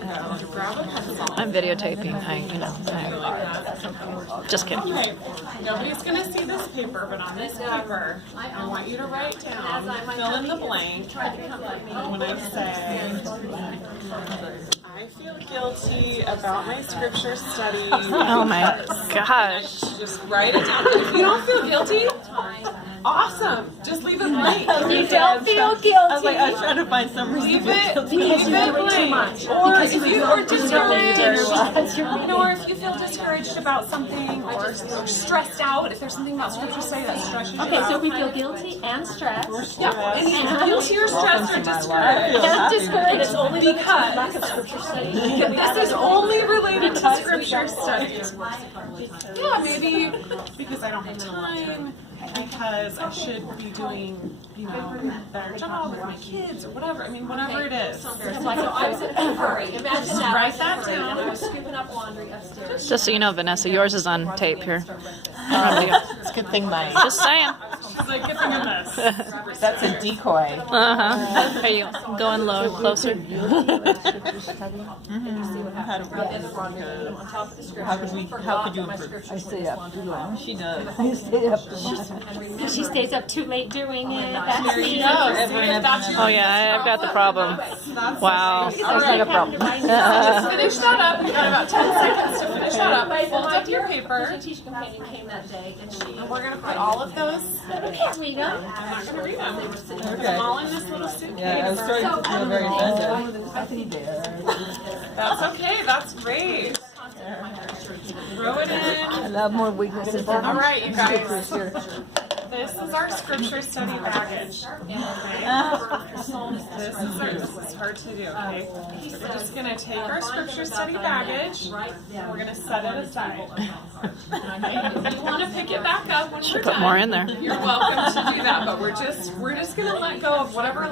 do though? Grab a pencil. I'm videotaping. Just kidding. Okay, nobody's going to see this paper, but on this paper, I want you to write down, fill in the blank, when I say, I feel guilty about my scripture study. Oh my gosh. Just write it down. If you don't feel guilty, awesome. Just leave it blank. You don't feel guilty. I was trying to find some reason. Leave it blank. Or if you are discouraged, or if you feel discouraged about something, or stressed out, if there's something about scripture study that stresses you out. Okay, so we feel guilty and stressed. Yeah, and guilty or stressed or discouraged. And discouraged. It's only Because lack of scripture study. this is only related to scripture study. Yeah, maybe because I don't have time, because I should be doing, a better job with my kids or whatever. I mean, whatever it is. So I was in a hurry. Imagine that. Write that down. I was scooping up laundry upstairs. Just so you know, Vanessa, yours is on tape here. It's a good thing mine. Just saying. She's like, get in this. That's a decoy. Uh-huh. Are you going low, closer? How could you improve? I stay up too long. She does. I stay up too long. She stays up too late doing it. That's There you me. go. Oh yeah, I've got the problem. Wow. That's not a problem. Finish that up. You got about 10 seconds to finish that up. Fold up your paper. Teacher companion came that day, and she. We're going to put all of those. I can't read them. I'm not going to read them. Put them Okay. all in this little suitcase. Yeah, I was starting to feel very offended. Nothing there. That's okay. That's great. Throw it in. I have more weaknesses All than right, you guys. here. This is our scripture study baggage. Okay? This is hard to do, okay? So we're just going to take our scripture study baggage, and we're going to set it aside. Okay? If you want to pick it back up when we're Put done, more in there. you're welcome to do that, but we're just going to let go of whatever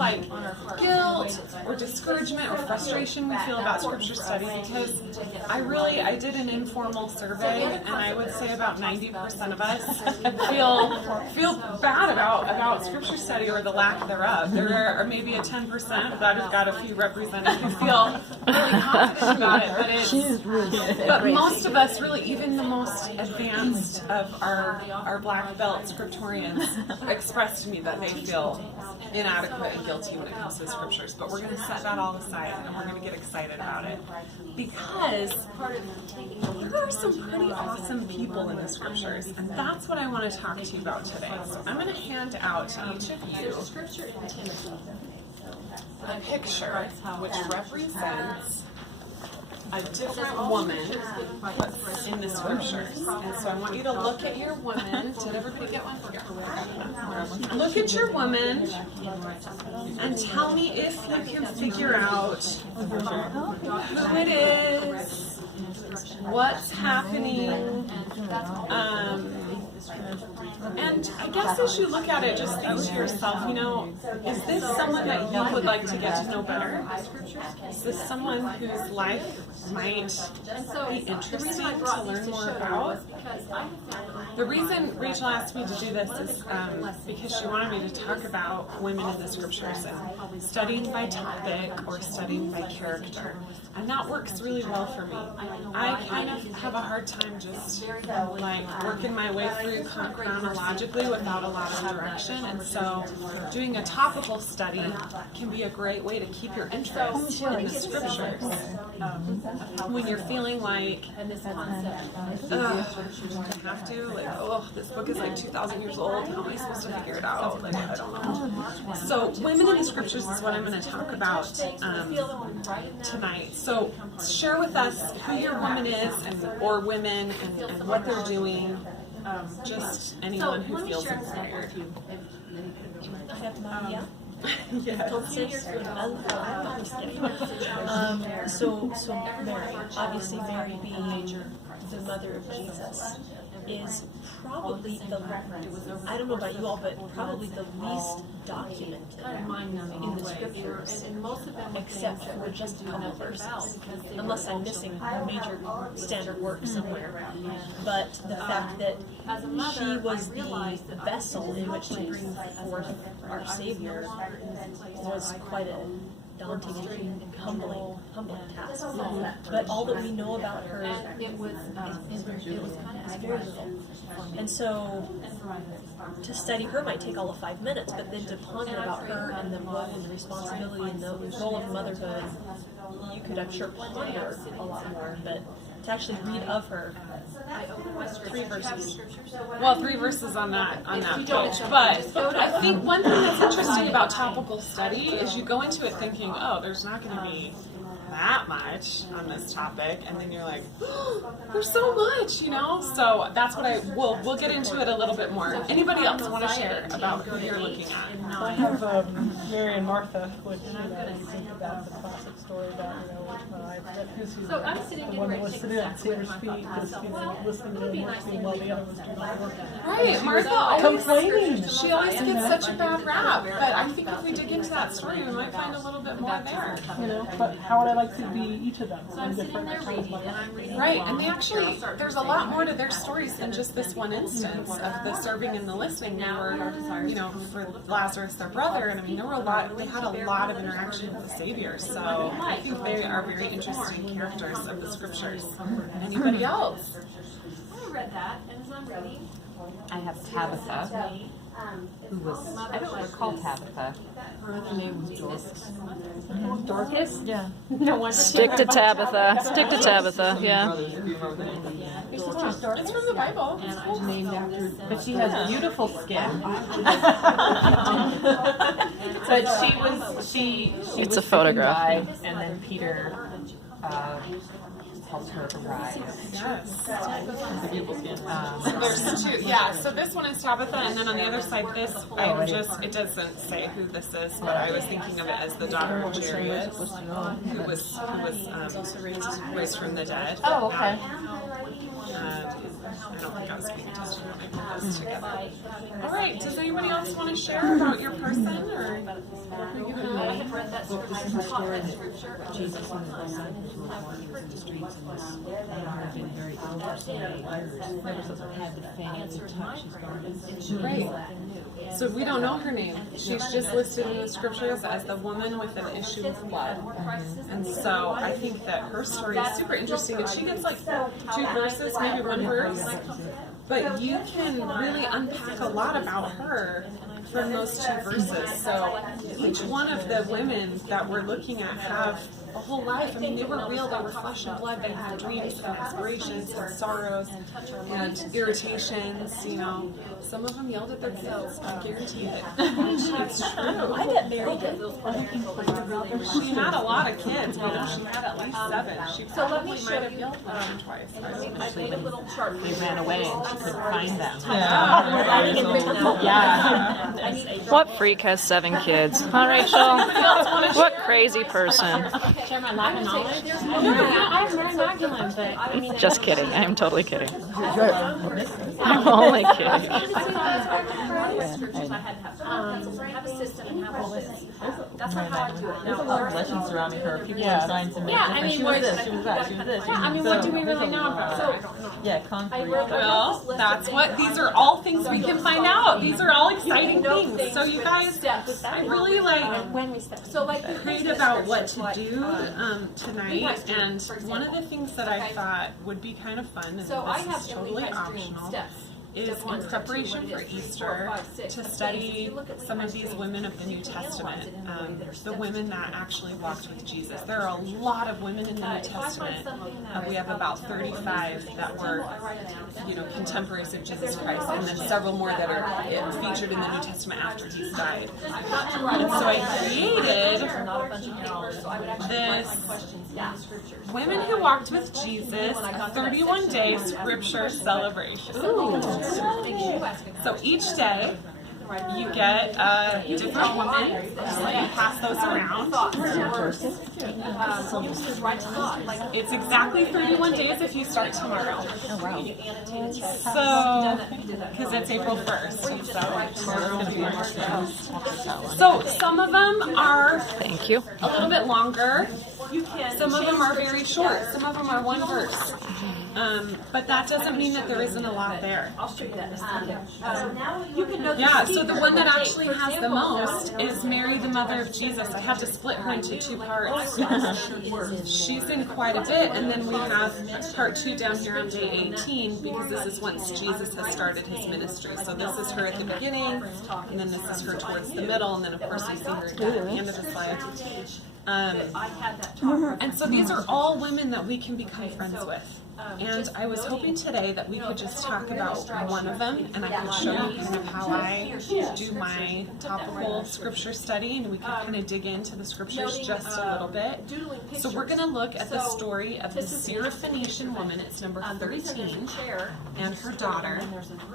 guilt or discouragement or frustration we feel about scripture study, because I did an informal survey, and I would say about 90% of us feel bad about scripture study or the lack thereof. There are maybe a 10%, but I've got a few represented who feel really confident about it, but most of us, really, even the most advanced of our black belt scriptorians, express to me that they feel inadequate and guilty when it comes to the scriptures. But we're going to set that all aside, and we're going to get excited about it, because there are some pretty awesome people in the scriptures, and that's what I want to talk to you about today. So I'm going to hand out to each of you a picture which represents a different woman in the scriptures. And so I want you to look at your woman. Did everybody get one? Yeah. Look at your woman and tell me if you can figure out who it is, what's happening, and I guess as you look at it, just think to yourself, is this someone that you would like to get to know better? Is this someone whose life might be interesting to learn more about? The reason Rachel asked me to do this is because she wanted me to talk about women in the scriptures and studying by topic or studying by character. And that works really well for me. I kind of have a hard time just working my way through chronologically without a lot of direction. And so doing a topical study can be a great way to keep your interest in the scriptures. When you're feeling like, I have to, this book is 2,000 years old, how am I supposed to figure it out? I don't know. So women in the scriptures is what I'm going to talk about tonight. So share with us who your woman is, or women, and what they're doing. Just anyone who feels inspired. I have Maria. Yes. So Mary, obviously Mary being the mother of Jesus, is probably I don't know about you all, but probably the least documented in the scriptures, except for just a couple verses, unless I'm missing a major standard work somewhere. But the fact that she was the vessel in which to bring forth our Savior was quite a daunting and humbling humbling task. But all that we know about her is very little. And so to study her might take all of 5 minutes, but then to ponder about her and the role and the responsibility and the role of motherhood, you could, I'm sure, ponder a lot more. But to actually read of her, 3 verses. Well, 3 verses on that page. But I think one thing that's interesting about topical study is you go into it thinking, oh, there's not going to be that much on this topic, and then you're like, oh, there's so much, you know. So that's what we'll get into it a little bit more. Anybody else want to share about who you're looking at? I have Mary and Martha, which you think about the classic story about I forget who's the one that was sitting at the Savior's feet, because listening to him working while the other was doing the work. Right, Martha always Complaining. She always gets such a bad rap, but I think if we dig into that story, we might find a little bit more there. But how would I like to be each of them? In different Right, and they actually, there's a lot more to their stories than just this one instance of the serving and the listening. They were, for Lazarus, their brother, and I mean, they had a lot of interaction with the Savior, so I think they are very interesting characters of the scriptures. Anybody else? I have Tabitha, who was, I don't recall Tabitha. Her name was Dorcas. Dorcas? Yeah. No wonder. Stick to Tabitha. Stick to Tabitha. Yeah. It's from the Bible. Named after, but she has beautiful skin. But she It's was a photograph. by, and then Peter helped her arise. Yes. The beautiful skin. There's 2. Yeah, so this one is Tabitha, and then on the other side, it doesn't say who this is, but I was thinking of it as the daughter of Jairus, who was raised from the dead. Oh, okay. I don't think I was paying attention when I put this together. All right, does anybody else want to share about your person or who you know? This is her story that Jesus and his disciples were wandering in the streets, and had been very ill for so many years. Never had the fame to touch his garments. Right. So we don't know her name. She's just listed in the scriptures as the woman with an issue of blood. And so I think that her story is super interesting. And she gets like 2 verses, maybe 1 verse. But you can really unpack a lot about her from those 2 verses. So each one of the women that we're looking at have a whole life. I mean, they were real. They were flesh and blood. They had dreams and aspirations and sorrows and irritations. Some of them yelled at their kids. I guarantee it. It's true. I bet Mary did. She had a lot of kids, but she had at least 7. She probably might have yelled at them twice. I don't know. They ran away and she couldn't find them. Yeah. What freak has 7 kids? Huh, Rachel? What crazy person? Share my lack of knowledge. I have Mary Magdalene, but I mean, Just kidding. I'm totally kidding. I'm only kidding. That's not how I do it. There's a lot of legends surrounding her. People Yeah. are signs and Yeah, I mean, she was this, she was that, she was this. Yeah, I mean, what do we really know about her? Yeah, concrete. Well, that's what, these are all things we can find out. These are all exciting things. So you guys, I really When we step. So like prayed about what to do tonight, and one of the things that I thought would be kind of fun, and this is totally optional, is in preparation for Easter to study some of these women of the New Testament, the women that actually walked with Jesus. There are a lot of women in the New Testament. We have about 35 that were, contemporaries of Jesus Christ, and then several more that are featured in the New Testament after he's died. And so I created this Women Who Walked with Jesus 31-day scripture celebration. So each day, you get a different woman, you pass those around. It's exactly 31 days if you start tomorrow. Oh, wow. So, because it's April 1st, so some of them are Thank you. a little bit longer. Some of them are very short. Some of them are 1 verse. But that doesn't mean that there isn't a lot there. I'll show you that in a second. You can know Yeah, So the one that actually has the most is Mary, the mother of Jesus. I had to split her into two parts. She's in quite a bit, and then we have part 2 down here on day 18 because this is once Jesus has started his ministry. So this is her at the beginning, and then this is her towards the middle, and then of course we see her at the end of the slide. And so these are all women that we can become friends with. And I was hoping today that we could just talk about one of them, and I could show you kind of how I do my topical scripture study, and we could kind of dig into the scriptures just a little bit. So we're going to look at the story of the Syrophoenician woman. It's number 13, and her daughter.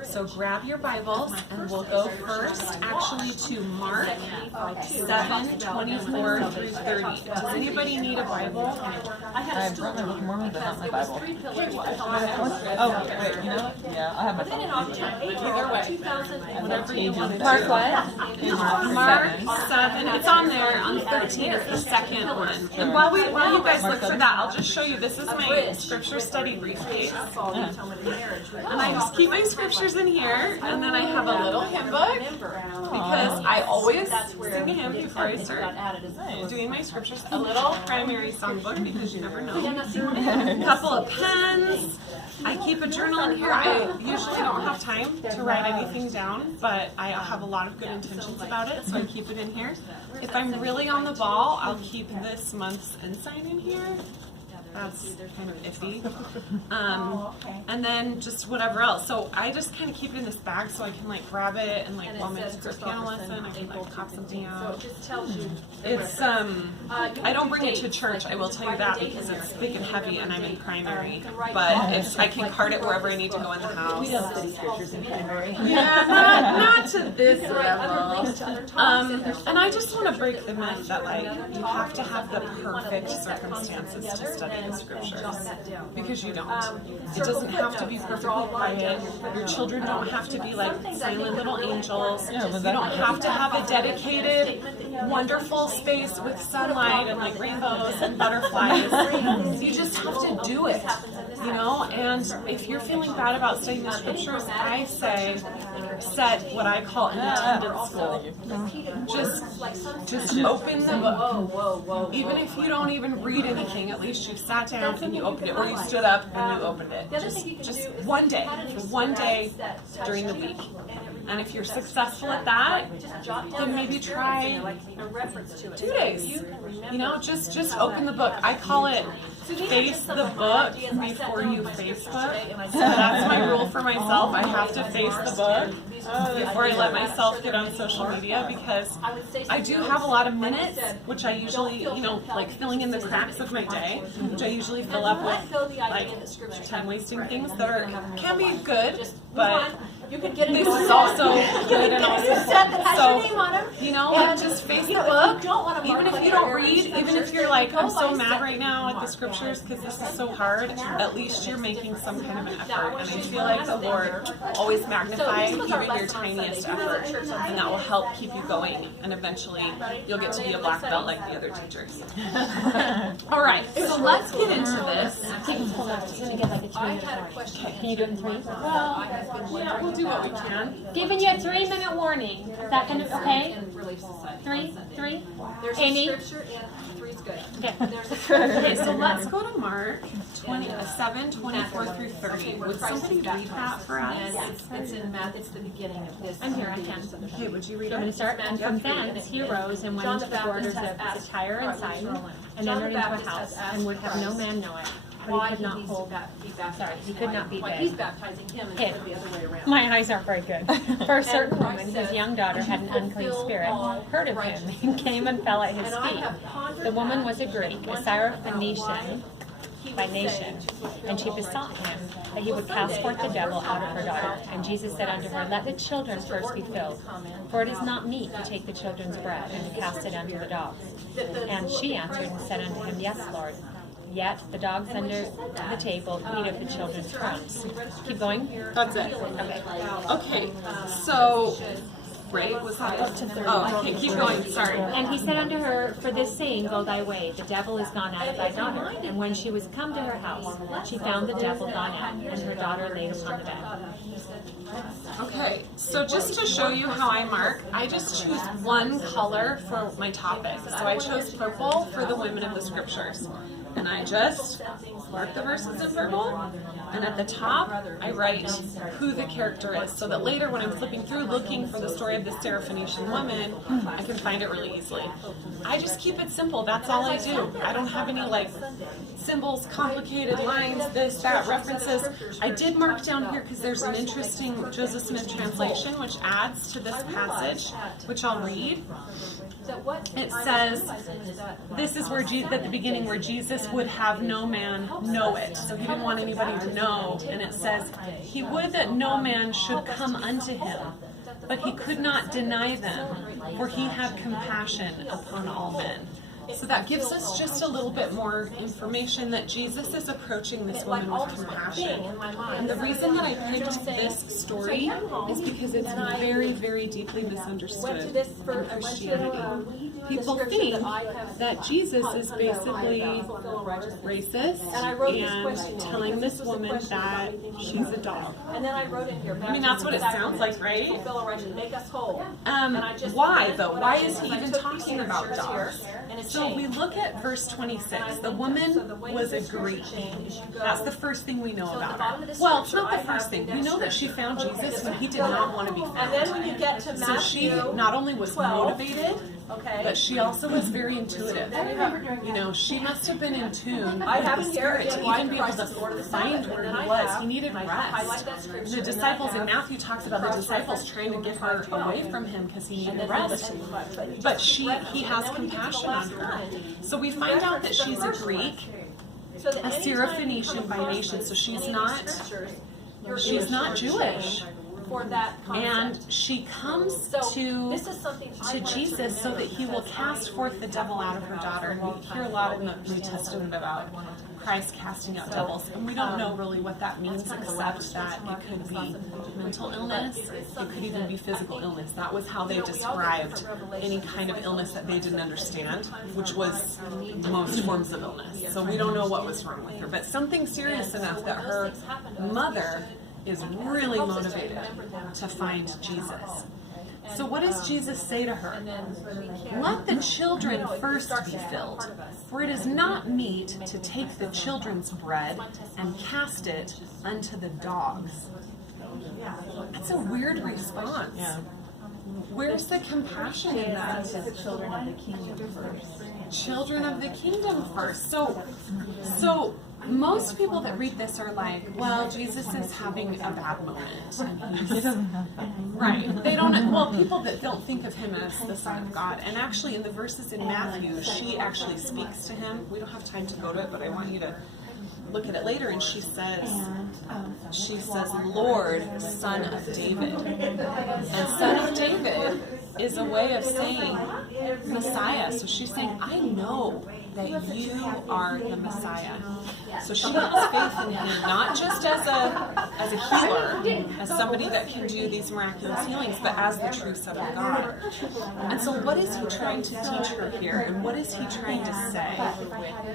So grab your Bibles, and we'll go first actually to Mark 7:24 through 30. Does anybody need a Bible? I brought my Book of Mormon, but not my Bible. Oh, wait, you know what? Yeah, I have my phone. Either way, whatever you want to do. Mark what? Mark 7. It's on there. On 13 is the second one. And while you guys look for that, I'll just show you. This is my scripture study briefcase. And I just keep my scriptures in here, and then I have a little hymn book because I always sing a hymn before I start doing my scriptures. A little primary song book because you never know. A couple of pens. I keep a journal in here. I usually don't have time to write anything down, but I have a lot of good intentions about it, so I keep it in here. If I'm really on the ball, I'll keep this month's ensign in here. That's kind of iffy. And then just whatever else. So I just kind of keep it in this bag so I can like grab it and like while I'm in a piano lesson, I can like pop something out. It's I don't bring it to church, I will tell you that, because it's big and heavy and I'm in primary. But I can cart it wherever I need to go in the house. We don't study scriptures in primary. Yeah, not to this level. And I just want to break the myth that like you have to have the perfect circumstances to study the scriptures, because you don't. It doesn't have to be perfectly quiet. Your children don't have to be like silent little angels. You don't have to have a dedicated, wonderful space with sunlight and like rainbows and butterflies. You just have to do it, you know. And if you're feeling bad about studying the scriptures, I say set what I call an attendance goal. Just open the book. Even if you don't even read anything, at least you sat down and you opened it, or you stood up and you opened it. Just one day, for one day during the week. And if you're successful at that, then maybe try 2 days. You know, just open the book. I call it face the book before you Facebook. So that's my rule for myself. I have to face the book before I let myself get on social media, because I do have a lot of minutes, which I usually, you know, like filling in the cracks of my day, which I usually fill up with like time wasting things that can be good, but this is also good and also so, you know, just face the book. Even if you don't read, even if you're like, I'm so mad right now at the scriptures because this is so hard, at least you're making some kind of an effort. And I feel like the Lord always magnifies even your tiniest effort, and that will help keep you going. And eventually you'll get to be a black belt like the other teachers. All right, so let's get into this. Can you do it in 3? Yeah, we'll do what we can. Giving you a 3-minute warning. Is that kind of okay? 3? Amy? Okay. Okay, so let's go to Mark 7:24 through 30. Would somebody read that for us? It's in math. It's the beginning of this. I'm here, I can. Okay, would you read I'm going to it? start. And from thence he arose and went into the borders of Tyre and Sidon, and entered into a house, and would have no man know it. But he could not hold. Sorry, he could not be He's big. baptizing him instead of the other way around. My eyes aren't very good. For a certain woman whose young daughter had an unclean spirit heard of him and came and fell at his feet. The woman was a Greek, a Syrophoenician by nation, and she besought him that he would cast forth the devil out of her daughter. And Jesus said unto her, Let the children first be filled, for it is not meet to take the children's bread and to cast it unto the dogs. And she answered and said unto him, Yes, Lord. Yet the dogs under the table eat of the children's crumbs. Keep going. That's it. Okay, so right? Was that it? Oh, okay, keep going. Sorry. And he said unto her, For this saying, go thy way, the devil is gone out of thy daughter. And when she was come to her house, she found the devil gone out, and her daughter laid upon the bed. Okay, so just to show you how I mark, I just choose one color for my topic. So I chose purple for the women of the scriptures. And I just mark the verses in purple, and at the top I write who the character is, so that later when I'm flipping through looking for the story of the Syrophoenician woman, I can find it really easily. I just keep it simple, that's all I do. I don't have any like symbols, complicated lines, this, that, references. I did mark down here because there's an interesting Joseph Smith translation which adds to this passage, which I'll read. It says, this is where at the beginning where Jesus would have no man know it. So he didn't want anybody to know. And it says, he would that no man should come unto him, but he could not deny them, for he had compassion upon all men. So that gives us just a little bit more information that Jesus is approaching this woman with compassion. And the reason that I picked this story is because it's very, very deeply misunderstood in Christianity. People think that Jesus is basically racist and telling this woman that she's a dog. I mean, that's what it sounds like, right? Why, though? Why is he even talking about dogs? So we look at verse 26. The woman was a Greek. That's the first thing we know about her. Well, it's not the first thing. We know that she found Jesus when he did not want to be found. And then when you get to So she not only was motivated, but she also was very intuitive. You know, she must have been in tune with the Spirit to even be able to find where he was. He needed rest. The disciples in Matthew talks about the disciples trying to get her away from him because he needed rest. But he has compassion on her. So we find out that she's a Greek, a Syrophoenician by nation. So she's not Jewish. And she comes to Jesus so that he will cast forth the devil out of her daughter. And we hear a lot in the New Testament about Christ casting out devils. And we don't know really what that means except that it could be mental illness. It could even be physical illness. That was how they described any kind of illness that they didn't understand, which was most forms of illness. So we don't know what was wrong with her. But something serious enough that her mother is really motivated to find Jesus. So what does Jesus say to her? Let the children first be filled, for it is not meet to take the children's bread and cast it unto the dogs. That's a weird response. Yeah. Where's the compassion in that? Children of the kingdom first. Children of the kingdom first. So most people that read this are like, well, Jesus is having a bad moment. And he's, right. They don't, well, people that don't think of him as the Son of God. And actually in the verses in Matthew, she actually speaks to him. We don't have time to go to it, but I want you to look at it later. And she says, Lord, Son of David. And Son of David is a way of saying Messiah. So she's saying, I know that you are the Messiah. So she has faith in him, not just as a healer, as somebody that can do these miraculous healings, but as the true Son of God. And so what is he trying to teach her here? And what is he trying to say?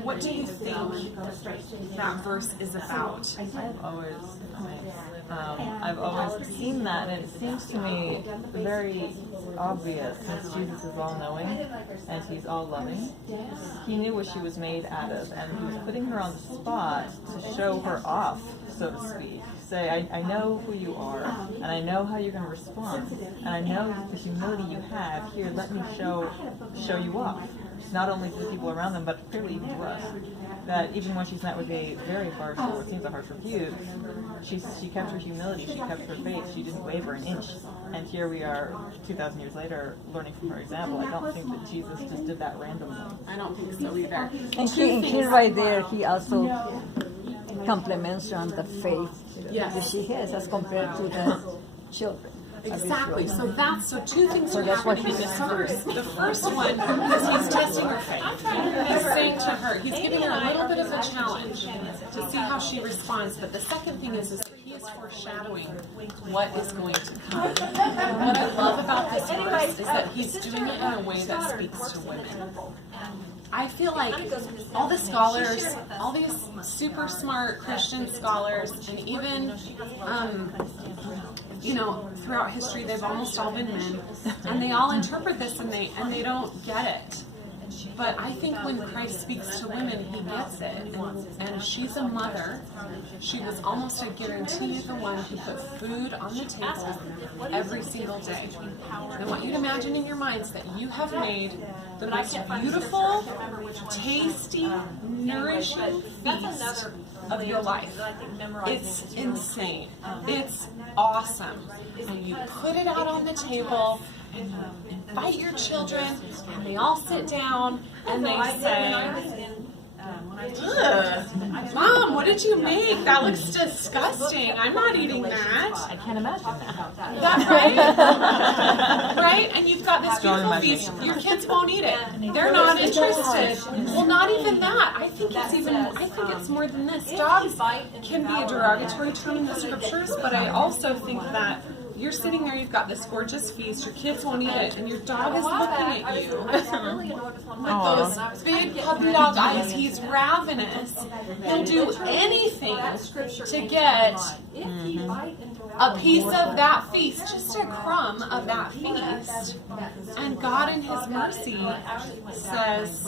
What do you think that verse is about? I've always seen that, and it seems to me very obvious since Jesus is all-knowing and he's all-loving. He knew what she was made out of, and he was putting her on the spot to show her off, so to speak. Say, I know who you are, and I know how you're going to respond, and I know the humility you have. Here, let me show you off. Not only to the people around them, but clearly even to us. That even when she's met with a very harsh, or it seems a harsh rebuke, she kept her humility, she kept her faith, she didn't waver an inch. And here we are, 2,000 years later, learning from her example. I don't think that Jesus just did that randomly. I don't think so either. And he right there, he also compliments her on the faith that she has as compared to the children. Exactly. So two things are that's happening what in this verse. The first one is he's testing her faith. He's saying to her, he's giving her a little bit of a challenge to see how she responds. But the second thing is that he is it's foreshadowing what is going to come. And what I love about this verse is that he's doing it in a way that speaks to women. I feel like all the scholars, all these super smart Christian scholars, and even, throughout history, they've almost all been men, and they all interpret this and they don't get it. But I think when Christ speaks to women, he gets it. And she's a mother. She was almost, I guarantee, the one who put food on the table every single day. And I want you to imagine in your minds that you have made the most beautiful, tasty, nourishing feast of your life. It's insane. It's awesome. And you put it out on the table, and you invite your children, and they all sit down, and they say, Mom, what did you make? That looks disgusting. I'm not eating that. I can't imagine that. That right? Right? And you've got this beautiful feast. Your kids won't eat it. They're not interested. Well, not even that. I think it's more than this. Dogs can be a derogatory term in the scriptures, but I also think that you're sitting there, you've got this gorgeous feast, your kids won't eat it, and your dog is looking at you with those big puppy dog eyes. He's ravenous. He'll do anything to get a piece of that feast, just a crumb of that feast. And God in his mercy says,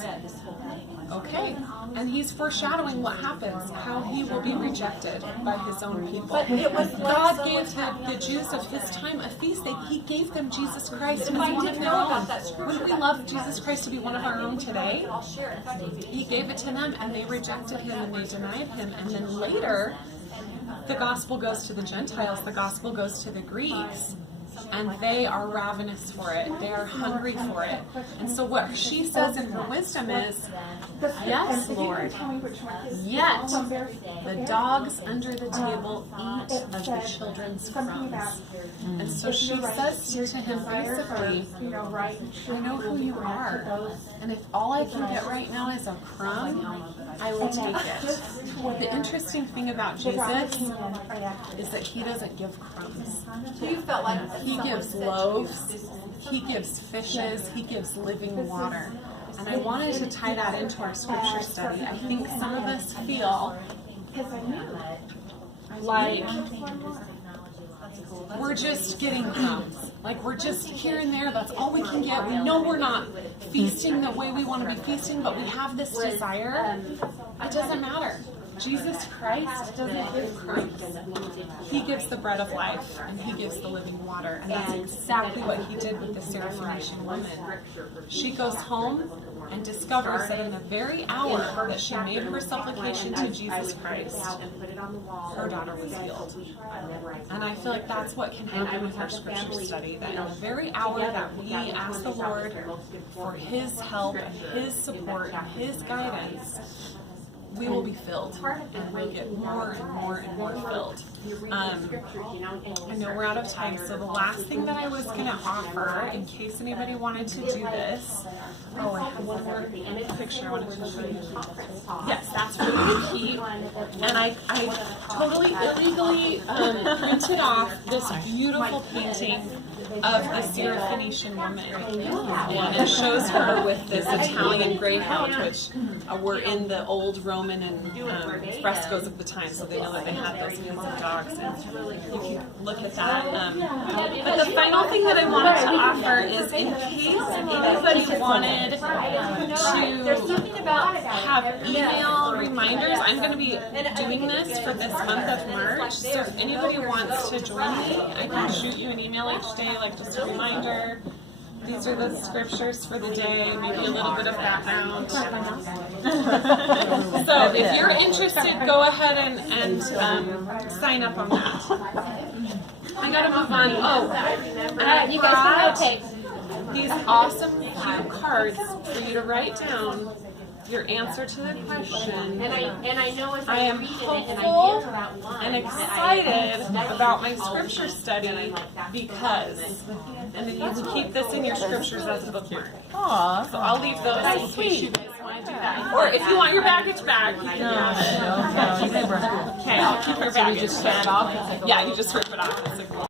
okay. And he's foreshadowing what happens, how he will be rejected by his own people. But it was God gave the Jews of his time a feast. He gave them Jesus Christ as one of their own. Wouldn't we love Jesus Christ to be one of our own today? He gave it to them, and they rejected him, and they denied him. And then later, the gospel goes to the Gentiles, the gospel goes to the Greeks. And they are ravenous for it. They are hungry for it. And so what she says in her wisdom is, yes, Lord, yet the dogs under the table eat of the children's crumbs. And so she says to him basically, I know who you are. And if all I can get right now is a crumb, I will take it. The interesting thing about Jesus is that he doesn't give crumbs. So you felt like He gives loaves, he gives fishes, he gives living water. And I wanted to tie that into our scripture study. I think some of us feel like we're just getting crumbs. Like we're just here and there, that's all we can get. We know we're not feasting the way we want to be feasting, but we have this desire. It doesn't matter. Jesus Christ doesn't give crumbs. He gives the bread of life, and he gives the living water. And that's exactly what he did with the Syrophoenician woman. She goes home and discovers that in the very hour that she made her supplication to Jesus Christ, her daughter was healed. And I feel like that's what can happen with our scripture study, that in the very hour that we ask the Lord for his help and his support and his guidance, we will be filled, and we'll get more and more and more filled. I know we're out of time, so the last thing that I was going to offer, in case anybody wanted to do this, I have one more picture I wanted to show you. Yes, that's for you to keep. And I totally illegally printed off this beautiful painting of the Syrophoenician woman. And it shows her with this Italian greyhound, which were in the old Roman and frescoes of the time, so they know that they had those kinds of dogs. And you can look at that. But the final thing that I wanted to offer is, in case anybody wanted to have email reminders, I'm going to be doing this for this month of March. So if anybody wants to join me, I can shoot you an email each day, like just a reminder. These are the scriptures for the day, maybe a little bit of background. So if you're interested, go ahead and sign up on that. I gotta move on. Oh, and you guys can rotate. These awesome cute cards for you to write down your answer to the question. and I know as I am hopeful and excited about my scripture study because, and then you can keep this in your scriptures as a bookmark. Aw. So I'll leave those in case you guys want I do that? Or if you want your baggage back, you can have it. No, keep it. Okay, I'll keep your baggage. just scan it off and take a Yeah, you just rip it off. It's like,